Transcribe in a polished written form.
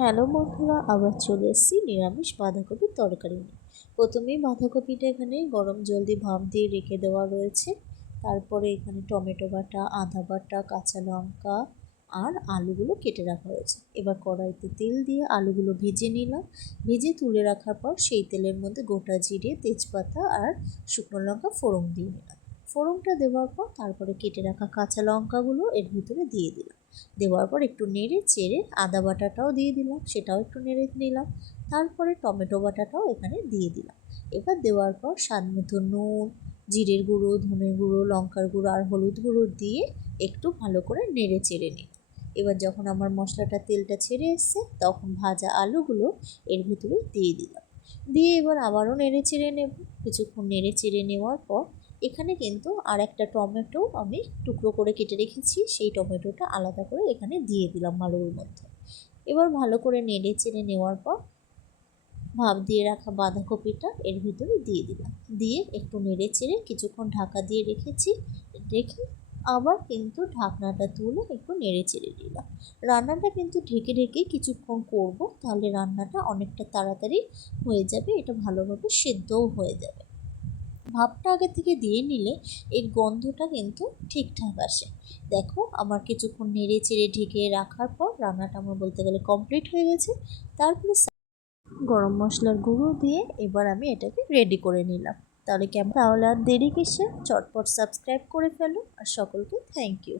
Hello বন্ধুরা, আবার চলে এসেছি নিরামিষ বাঁধাকপির তরকারি নিয়ে। প্রথমেই বাঁধাকপিটা এখানে গরম জল দিয়ে ভাপ দিয়ে রেখে দেওয়া রয়েছে। তারপরে এখানে টমেটো বাটা, আদা বাটা, কাঁচা লঙ্কা আর আলুগুলো কেটে রাখা হয়েছে। এবার কড়াইতে তেল দিয়ে আলুগুলো ভেজে নিলাম। ভেজে তুলে রাখার পর সেই তেলের মধ্যে গোটা জিরে, তেজপাতা আর শুকনো লঙ্কা ফোড়ন দিয়ে নিলাম। ফোড়নটা দেওয়ার পর তারপরে কেটে রাখা কাঁচা লঙ্কাগুলো এর ভিতরে দিয়ে দিলাম। দেওয়ার পর একটু নেড়ে চেড়ে আদা বাটাটাও দিয়ে দিলাম, সেটাও একটু নেড়ে নিলাম। তারপরে টমেটো বাটাটাও এখানে দিয়ে দিলাম। এবার দেওয়ার পর স্বাদ মতো নুন, জিরের গুঁড়ো, ধনের গুঁড়ো, লঙ্কার গুঁড়ো আর হলুদ গুঁড়ো দিয়ে একটু ভালো করে নেড়ে চেড়ে নিলাম। এবার যখন আমার মশলাটা তেলটা ছেড়ে এসছে তখন ভাজা আলুগুলো এর ভিতরে দিয়ে দিলাম। দিয়ে এবার আবারও নেড়ে চেড়ে নেব। কিছুক্ষণ নেড়ে চেড়ে নেওয়ার পর এখানে কিন্তু আর একটা টমেটো আমি টুকরো করে কেটে রেখেছি, সেই টমেটোটা আলাদা করে এখানে দিয়ে দিলাম আলুর মধ্যে। এবার ভালো করে নেড়ে চেড়ে নেওয়ার পর ভাপ দিয়ে রাখা বাঁধাকপিটা এর ভিতরে দিয়ে দিলাম। দিয়ে একটু নেড়ে চেড়ে কিছুক্ষণ ঢাকা দিয়ে রেখেছি। রেখে আবার কিন্তু ঢাকনাটা তুলে একটু নেড়ে চেড়ে দিলাম। রান্নাটা কিন্তু ঢেকে ঢেকে কিছুক্ষণ করব, তাহলে রান্নাটা অনেকটা তাড়াতাড়ি হয়ে যাবে, এটা ভালোভাবে সেদ্ধও হয়ে যাবে। ভাপটা আগে থেকে দিয়ে নিলে এর গন্ধটা কিন্তু ঠিকঠাক আসে। দেখো আমার কিছুক্ষণ নেড়ে চেড়ে ঢেকে রাখার পর রান্নাটা আমার বলতে গেলে কমপ্লিট হয়ে গেছে। তারপরে গরম মশলার গুঁড়ো দিয়ে এবার আমি এটাকে রেডি করে নিলাম। তাহলে কেমন, তাহলে আর দেরি কিসে, চটপট সাবস্ক্রাইব করে ফেলো। আর সকলকে থ্যাংক ইউ।